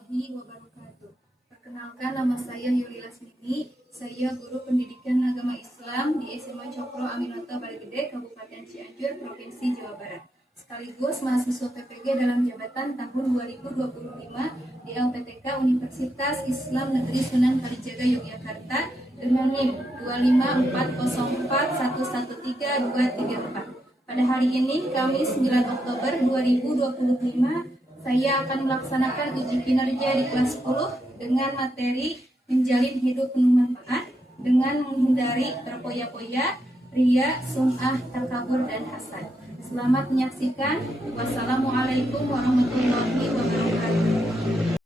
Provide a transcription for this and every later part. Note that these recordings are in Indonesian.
warahmatullahi wabarakatuh. Perkenalkan, nama saya Yuli Lasmini. Saya guru pendidikan agama Islam di SMA Cokro Aminoto Balegede, Kabupaten Cianjur, Provinsi Jawa Barat. Sekaligus mahasiswa PPG dalam jabatan tahun 2025 di LPTK Universitas Islam Negeri Sunan Kalijaga Yogyakarta dengan NIM 25401132234. Pada hari ini, Kamis 9 Oktober 2025, saya akan melaksanakan uji kinerja di kelas 10 dengan materi menjalin hidup penuh manfaat dengan menghindari terpoya-poya, ria, sum'ah, takabur, dan hasad. Selamat menyaksikan. Wassalamualaikum warahmatullahi wabarakatuh.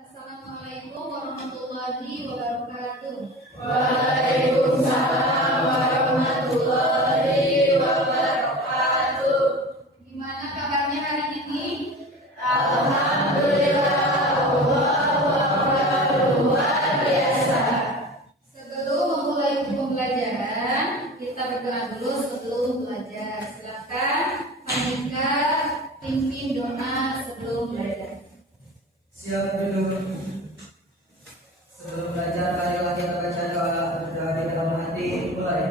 Assalamualaikum warahmatullahi wabarakatuh. Waalaikumsalam warahmatullahi wabarakatuh. Gimana kabarnya hari ini? Alhamdulillah, Allah luar biasa. Sebelum memulai pembelajaran, kita berdoa dulu sebelum belajar. Silakan Monika pimpin doa sebelum belajar. Siap dulu. Sebelum belajar, marilah kita baca doa. Berdoa di dalam hati, mulai.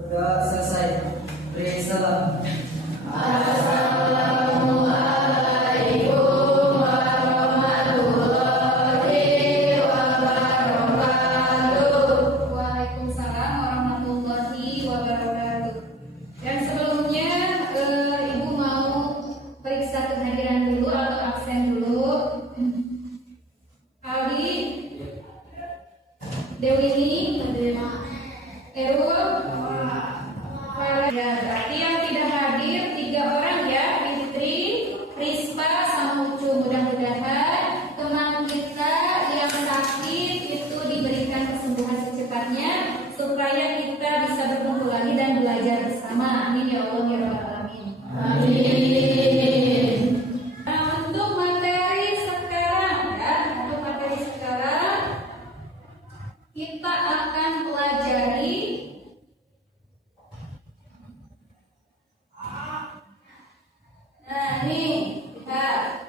Berdoa selesai, beri salam. Assalamualaikum warahmatullahi wabarakatuh. Waalaikumsalam warahmatullahi wabarakatuh. Dan sebelumnya Ibu mau periksa kehadiran dulu atau absen dulu. Aldi, Dewini, Erul, ya, berarti yang tidak hadir 3 orang ya, Fitri, Rispa, sama Ucu. Mudah-mudahan teman kita yang sakit itu diberikan kesembuhan secepatnya supaya kita bisa berkumpul lagi dan belajar bersama. Amin ya Allah ya Rabbal alamin. Amin. Nah, untuk materi sekarang ya, kita akan pelajari nih, lihat.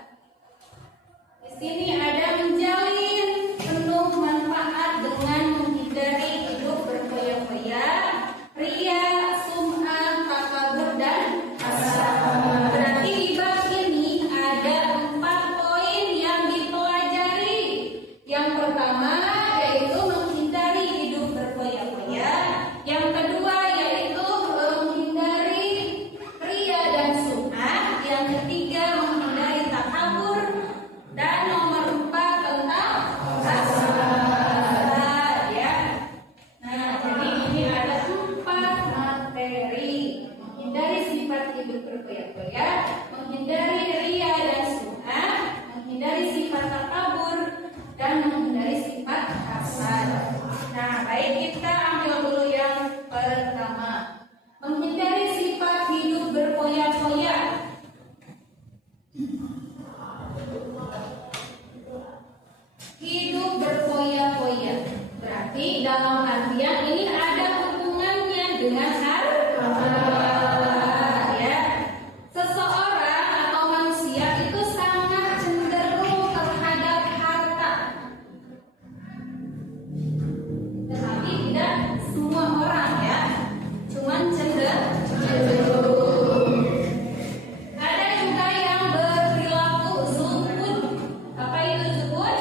Di sini ada menjalin penuh manfaat dengan menghindari hidup berfoya-foya, ria, sum'ah, takabur, dan hasad. Berarti di bab ini ada 4 poin yang dipelajari. Yang pertama yaitu menghindari hidup berfoya-foya. Yang kedua yaitu menghindari ria dan sum'ah. Yang ketiga menghindari takabur. Dan nomor 4 tentang hasad ya. Nah, jadi ini ada 4 materi. Menghindari sifat hidup berfoya-foya, menghindari ria dan sum'ah, menghindari sifat takabur, dan menghindari sifat hasad. Nah, baik, kita ambil dulu yang pertama. Menghindari sifat hidup berfoya-foya. Hidup berfoya-foya berarti dalam artian ini ada hubungannya dengan harta ya. Seseorang atau manusia itu sangat cenderung terhadap harta, tetapi tidak semua orang ya, cuman cenderung. Ada juga yang berperilaku zuhud. Apa itu zuhud?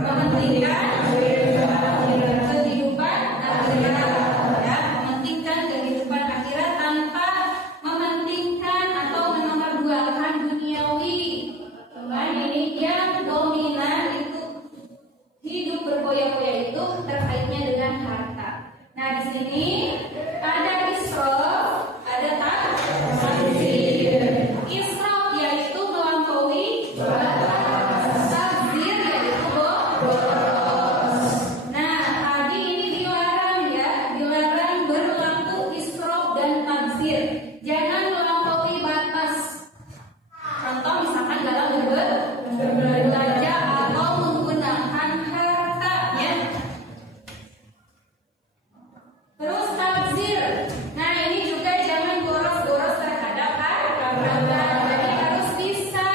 Mementingkan kehidupan akhirat ya, mementingkan kehidupan akhirat tanpa mementingkan atau menomorduakan duniawi. Cuman ini yang dominan itu hidup berfoya-foya itu terkaitnya dengan harta. Nah, di sini ada israf, ada tabdzir. Israf yaitu melampaui batas, tabdzir yaitu boros. Nah, tadi ini dilarang ya, dilarang berlaku israf dan tabdzir. Jangan melampaui batas. Contoh misalkan dalam berbelanja atau menggunakan harta ya. Terus tabdzir. Nah, ini juga jangan boros-boros terhadap harta. Jadi harus bisa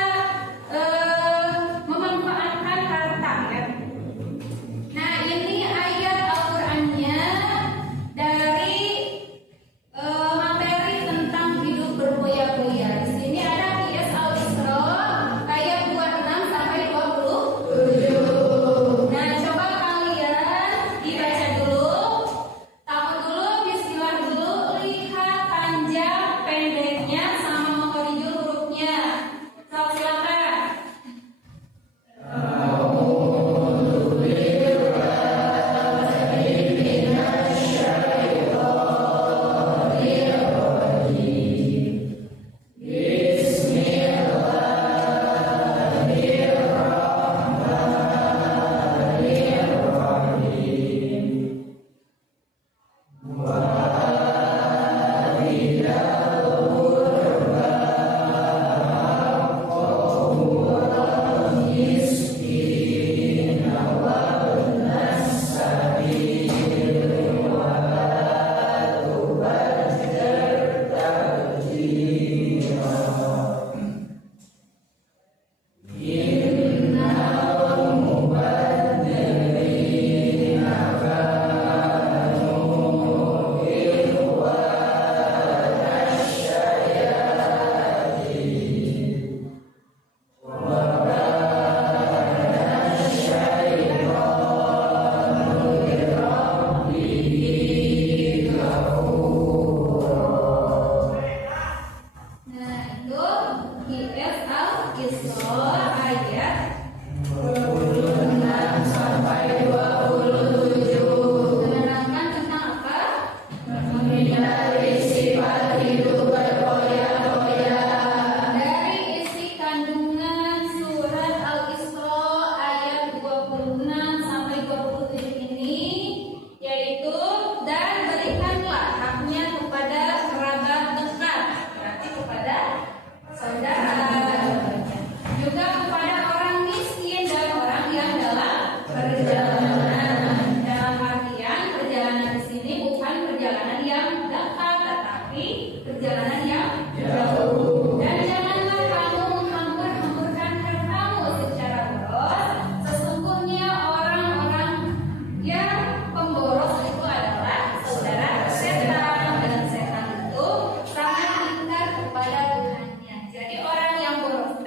yang dekat, tetapi perjalanan yang jauh. Dan janganlah kamu menghambur-hamburkan hartamu secara boros. Sesungguhnya orang-orang yang pemboros itu adalah saudara setan, dan setan itu sangat ingkar kepada Tuhannya. Jadi orang yang boros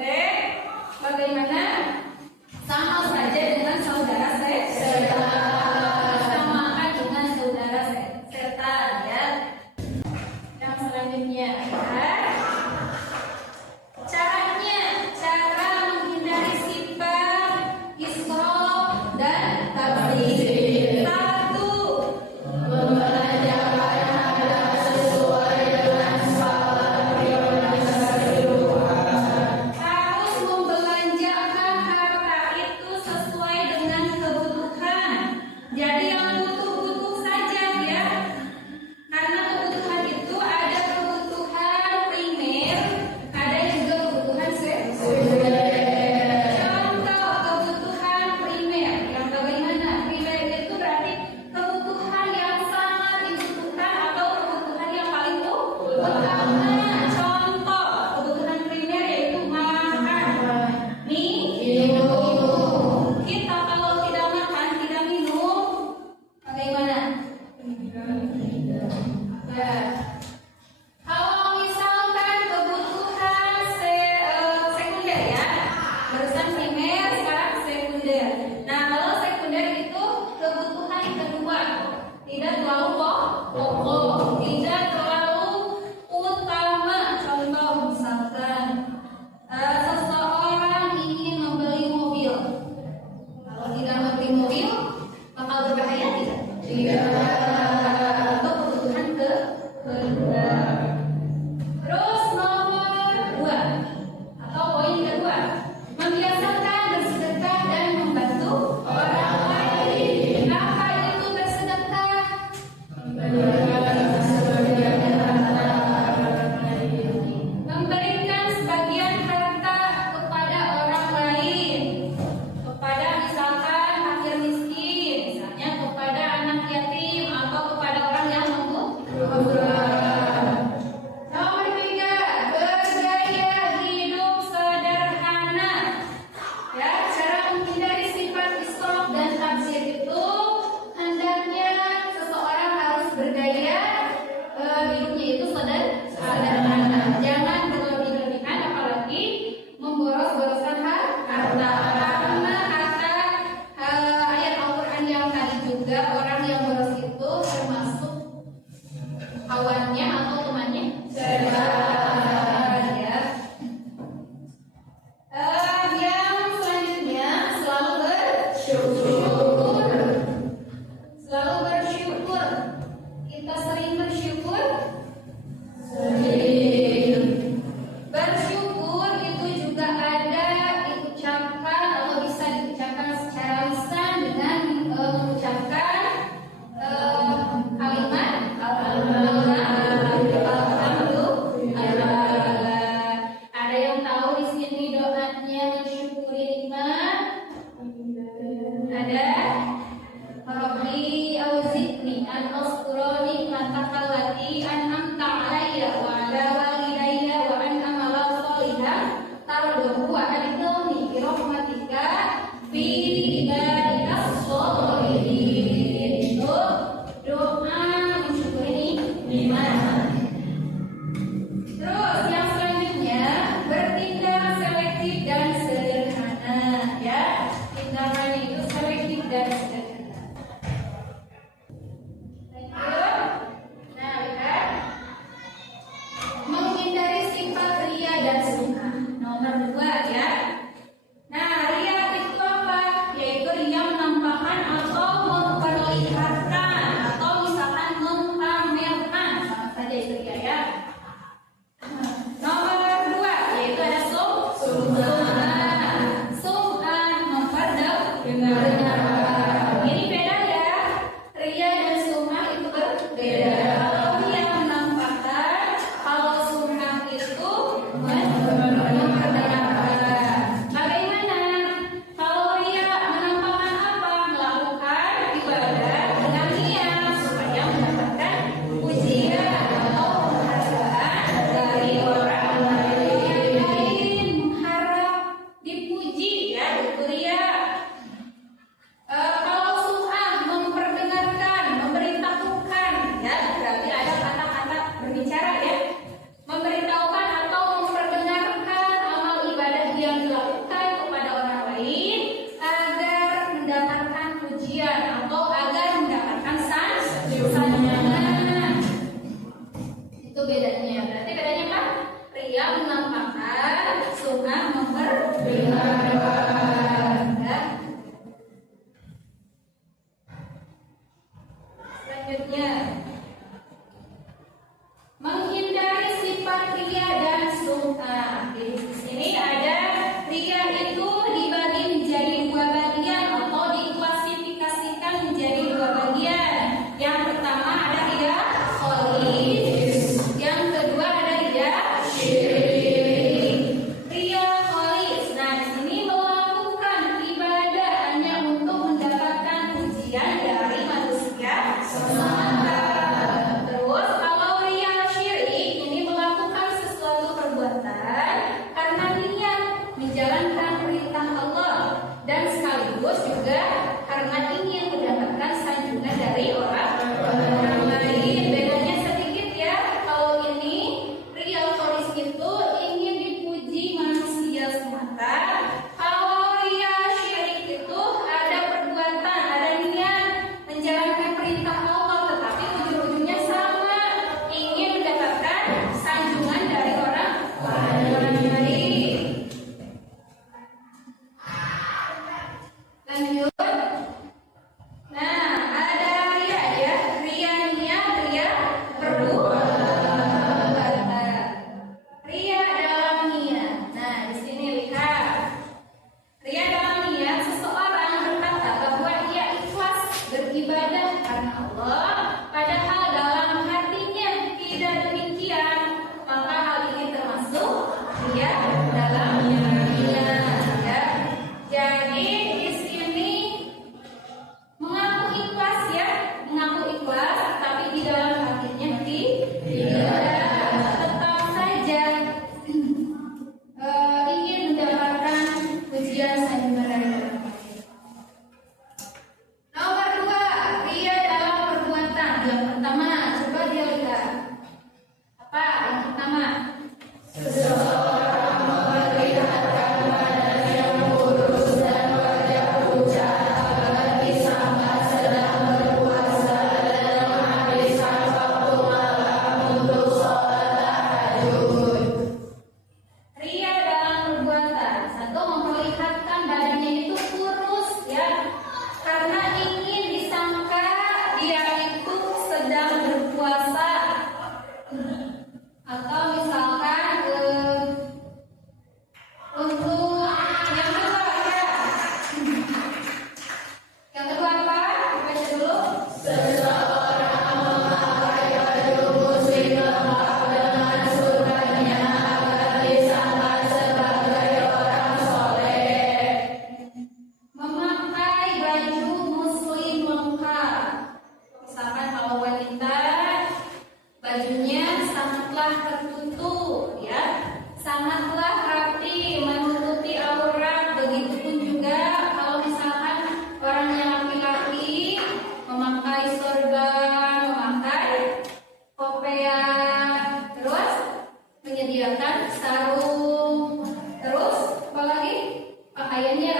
bagaimana? Sama saja dengan saudara setan, samaan dengan saudara setan, ya. Yang selanjutnya caranya, cara menghindari sifat israf dan tabdzir. Satu, harus membelanjakan harta itu sesuai dengan kebutuhan. Jadi yang butuh-butuh saja, ya. Karena kebutuhan itu ada kebutuhan primer, ada juga kebutuhan sekunder. Contoh kebutuhan primer, yang bagaimana? Primer itu berarti kebutuhan yang sangat dibutuhkan atau kebutuhan yang paling utama. Contoh kebutuhan primer yaitu makan, minum. Kita kalau tidak makan, tidak minum, bagaimana? Ya. Kalau misalkan kebutuhan sekunder, ya, barusan primer, sekarang sekunder. Nah, kalau sekunder itu kebutuhan kedua, tidak terlalu pokok, tidak terlalu utama. Contoh misalkan seseorang ingin membeli mobil. Kalau tidak membeli mobil, bakal berbahaya tidak? Tidak. Untuk kebutuhan kedua. Terus nomor 2 atau poin kedua, membiasakan bersedekah dan membantu orang lain. Apa itu bersedekah? Memberikan sebagian harta kepada orang lain, kepada misalkan fakir miskin, misalnya kepada anak yatim atau kepada orang yang membutuhkan. Nomor 3, bergaya hidup sederhana. Ya, cara menghindari sifat israf dan tabdzir itu hendaknya seseorang harus bergaya hidupnya itu sederhana. Jangan berlebih-lebihan, apalagi memboros-boroskan harta. Karena kata ayat Al-Quran yang tadi juga, orang yang boros itu termasuk kawannya atau temannya setan, ya. Yang selanjutnya, selalu bersyukur. Selalu bersyukur. Kita sering bersyukur. Bersyukur itu juga ada diucapkan atau bisa diucapkan secara lisan dengan mengucapkan kalimat alhamdulillah. Ada yang tahu di sini doanya mensyukuri nikmat? Ada? Rabbi auzi'ni an ashkura nikmataka allati an'amta 'alayya wa 'ala walidayya wa an amala shalihan tardahu wa adkhilni bi rahmatika fi ibadika sholihin. Itu doa mensyukuri nikmat. Terus yang selanjutnya, bertindak selektif dan sederhana, ya. Tindakannya itu selektif dan sederhana. Nah, lihat. Menghindari sifat ria dan sum'ah. Nomor 2, ya. Nah, ria itu apa? Yaitu ria menampakkan atau memperlihatkan atau misalkan memamerkan, sama saja itu ria, ya. Nomor 2 yaitu ada sum'ah. Sum'ah memperdengarkan. Ini beda, ya. Ria dan sum'ah itu berbeda. Kalau ria menampakkan, kalau sum'ah itu memperdengarkan. Bagaimana? Kalau ria menampakkan apa? Melakukan ibadah dengan niat supaya mendapatkan puji. bajunya sangatlah tertutup, ya, sangatlah rapi, menutupi aurat. Begitupun juga kalau misalkan orang yang laki-laki memakai sorban, memakai kopea, terus menyediakan sarung, terus apalagi pakaiannya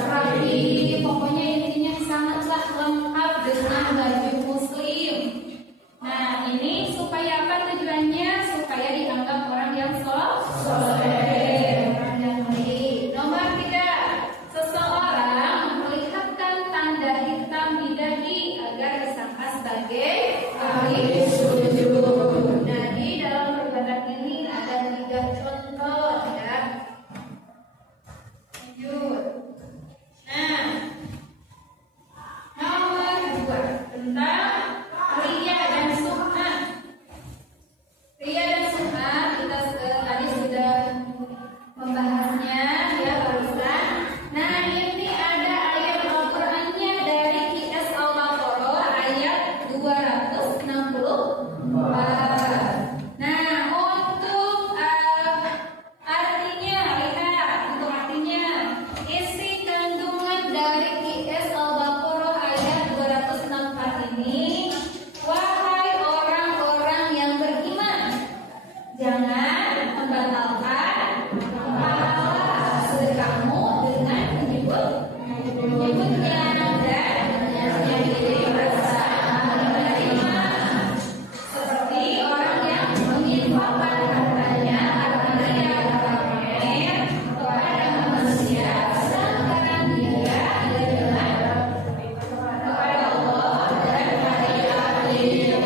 rapi. Pokoknya intinya sangatlah lengkap dengan baju muslim. Nah, ini supaya apa tujuannya? Supaya dianggap orang yang soleh, orang yang baik. Nomor 3, seseorang memperlihatkan tanda hitam di dahi agar disangka sebagai ahli sujud. Nah, di dalam perbuatan ini ada 3 contoh, ya. Lanjut. Nah, nomor 2 tentang ria dan sum'ah. Ria dan sum'ah kita tadi sudah membahasnya, ya, barusan. Nah, ini ada ayat Al-Qur'annya dari QS Al-Baqarah ayat 264. Nah, untuk artinya, lihat untuk artinya. Isi kandungan dari QS Al-Baqarah ayat 264 ini, wahai orang-orang yang beriman, jangan membatalkan pahala sedekahmu dengan menyebutnya dan menyadari perasaan menerima, seperti orang yang menginfakkan hartanya karena dia pamer kepada manusia, sedangkan dia tidak jalan kepada Allah dan hari akhir.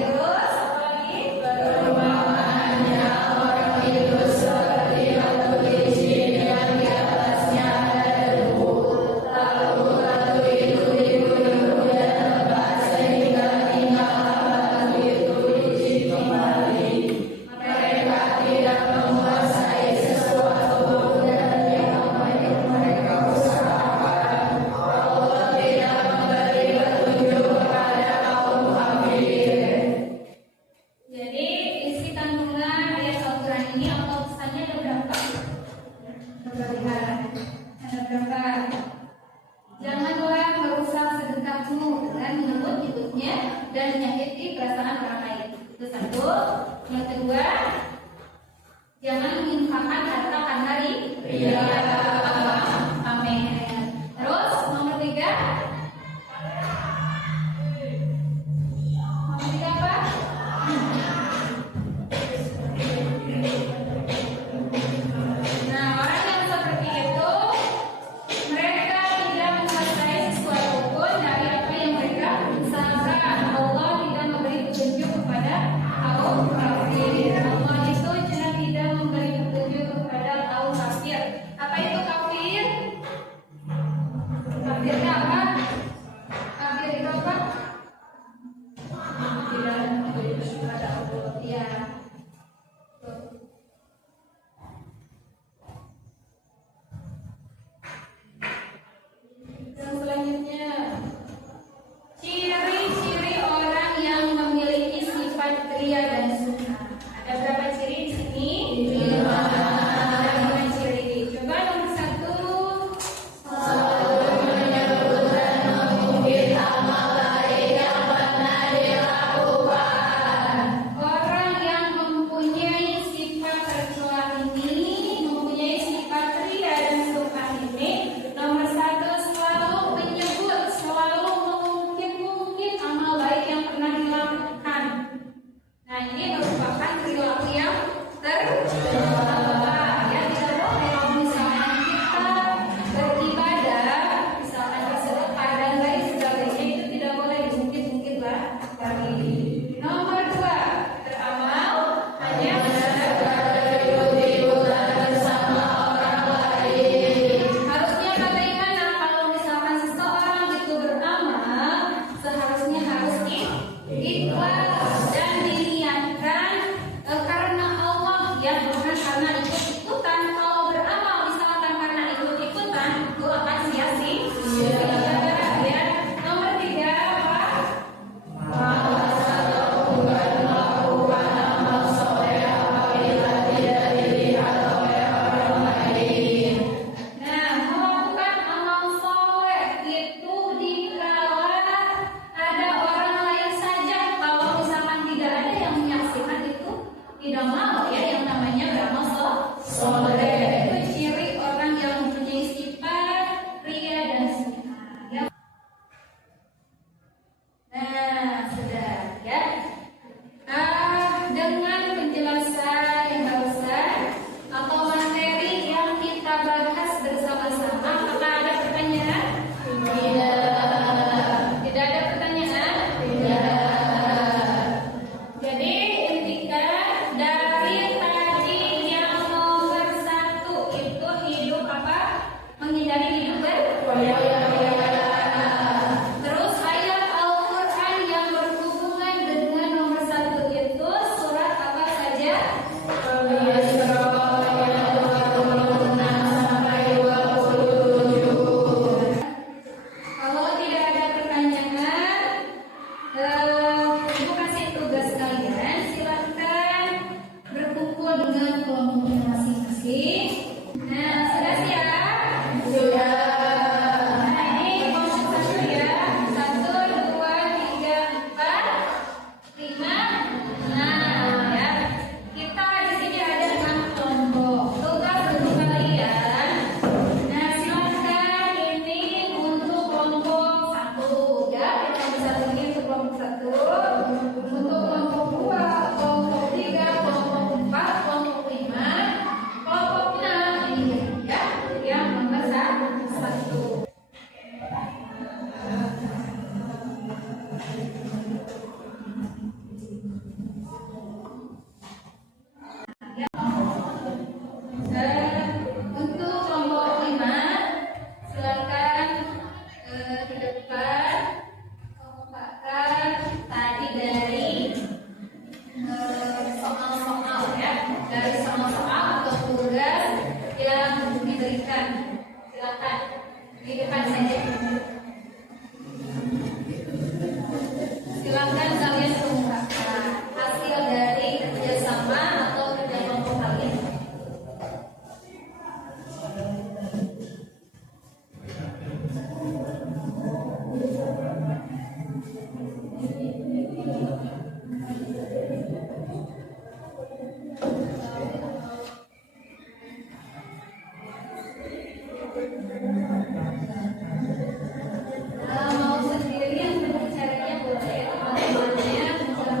Terus apalagi? Perumpamannya orang itu seperti batu licin yang di atasnya ada debu, lalu itu diguyur dan lebat sehingga tinggallah batu itu licin kembali. Mereka tidak menguasai sesuatu dari apa yang mereka usahakan. Allah tidak memberi petunjuk kepada kaum kafir. Jadi isi kandungan ayat Al-Quran ini atau pesannya ada berapa? Ada berapa? Janganlah merusak sedekahmu dengan menyebut-nyebutnya dan menyakiti perasaan orang lain. Itu satu. Yang kedua, jangan menginfakkan harta karena ria. Amin. Terus nomor 3. Nomor 3 apa? Nah, orang yang seperti itu, mereka tidak menguasai sesuatu pun dari apa yang mereka usahakan. Allah tidak memberi petunjuk kepada kaum kafir. Allah itu tidak memberi petunjuk kepada kaum kafir. Apa itu kafir? Kafirnya apa? Kafir itu apa? Tidak memberi petunjuk kepada Allah. Ya. Dan selanjutnya, ciri-ciri orang yang memiliki sifat ria dan sum'ah. Ada berapa ciri di sini? 5. Ada 5 ciri. Coba nomor 1. Selalu menyebut dan mengungkit amal baik yang pernah dilakukan. Orang yang mempunyai sifat tercela ini, mempunyai sifat ria dan sum'ah ini, nomor 1 selalu menyebut, selalu mengungkit amal baik yang pernah dilakukan. Nah, ini merupakan perilaku yang tercela. Ya, tidak boleh kalau misalkan kita beribadah, misalkan bersedekah dan lain sebagainya, itu tidak boleh diungkit-ungkit lagi. Nomor 2, beramal hanya Ikut-ikutan bersama orang lain. harusnya bagaimana kalau misalkan seseorang itu beramal, seharusnya harus ikhlas dan diniatkan karena Allah, ya, bukan karena ikut-ikutan. Kalau beramal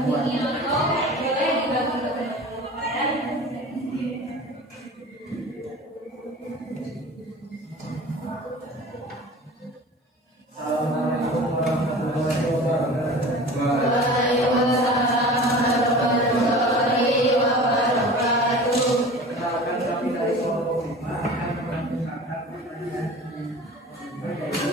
ini atau boleh dibagi-bagi ya. Assalamualaikum warahmatullahi wabarakatuh. Perkenalkan kami dari kelompok 5 akan mengangkat pertanyaan yaitu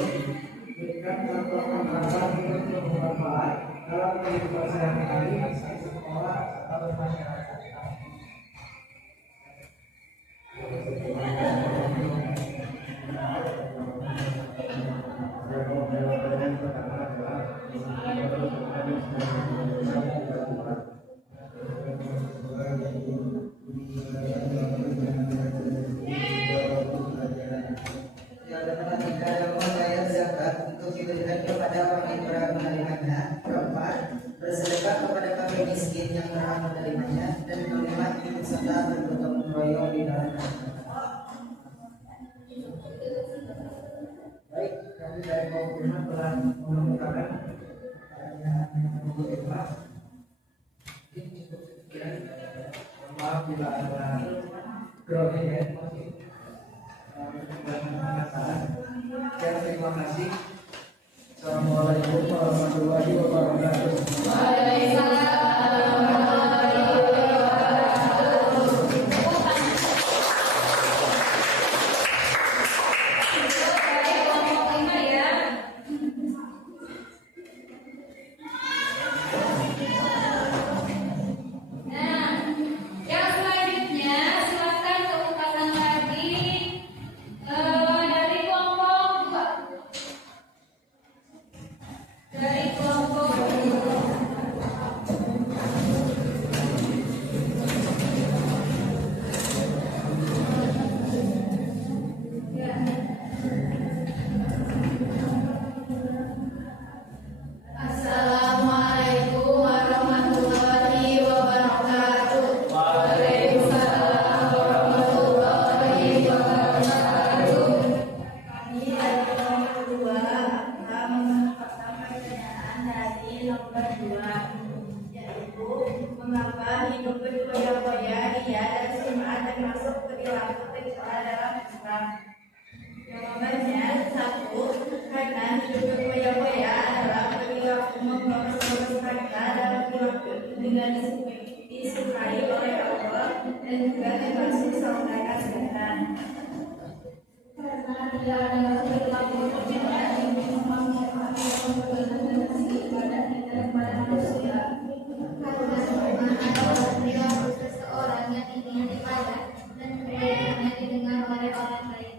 berikan contoh pembahasan hidup yang bermanfaat dalam kehidupan sehari-hari di sekolah atau masyarakat. Jawaban pertama adalah yang ketiga adalah membayar zakat untuk diberikan kepada orang yang berhak menerimanya. Keempat, bersedekah kepada kami miskin yang berhak menerimanya. Dan kelima, ikut serta bergotong royong di dalam. Baik, kami dari kelompok 5 telah mengemukakan pertanyaan yang ikhlas. Maaf bila ada grogi ya. Terima kasih. Assalamualaikum warahmatullahi wabarakatuh. Dari kelompok 5 ya. Nah, yang selanjutnya silakan kemukakan lagi dari kelompok 2. Dari kelompok 2. Ya. Assalamualaikum warahmatullahi wabarakatuh. Waalaikumsalam warahmatullahi wabarakatuh. Kami dari kelompok 2 akan menyampaikan pertanyaan dari nomor 2, yaitu mengapa hidup berfoya-foya, ria dan sum'ah termasuk perilaku tercela dalam Islam? Jawabannya, 1. Karena hidup berfoya-foya adalah perilaku memboros-boros harta dalam perilaku itu dengan disukai oleh Allah dan juga termasuk saudara setan. Karena dia adalah perilaku tercela yang memang ibadah kita kepada manusia. Karena sum'ah adalah perilaku seseorang yang ingin ibadah dan kebaikannya didengar oleh orang lain.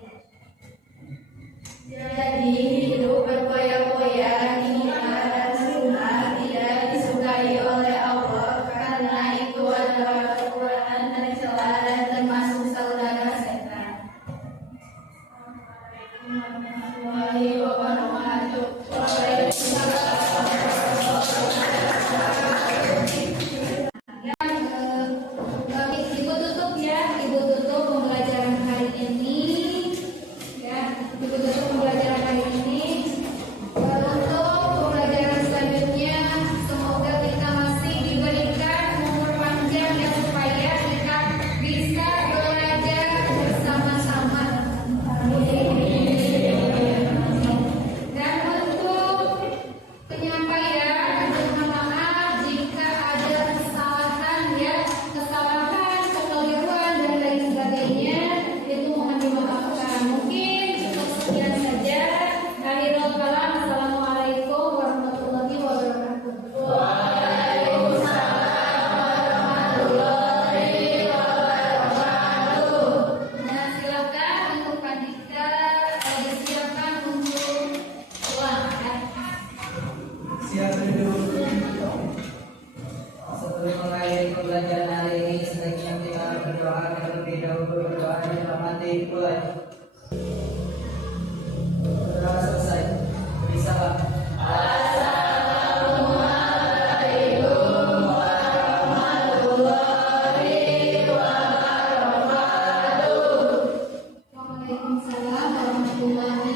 Jadi hidup berfoya-foya, ria dan sum'ah tidak disukai oleh Allah karena itu adalah perbuatan tercela dan termasuk saudara setan. Assalamualaikum warahmatullahi wabarakatuh. Ibu tutup ya, Ibu tutup pembelajaran hari ini. Ya, Ibu tutup pembelajaran hari ini. Untuk pembelajaran selanjutnya, semoga kita masih diberikan umur panjang ya supaya kita bisa belajar bersama-sama. Dan untuk penyampaian, mohon maaf jika ada kesalahan ya, kesalahan, kekeliruan dan lain sebagainya, itu mohon dimaafkan. Mungkin cukup sekian saja. Akhirul kalam, assalamualaikum warahmatullahi wabarakatuh. Nah, silakan untuk panitia disiapkan untuk uang ya. Siap duduk. Sebelum mengakhiri pembelajaran hari ini, sebaiknya kita berdoa terlebih dahulu. Berdoa yang dirahmati Tuhan. Berdoa selesai. Beri salam. Waalaikumsalam warahmatullahi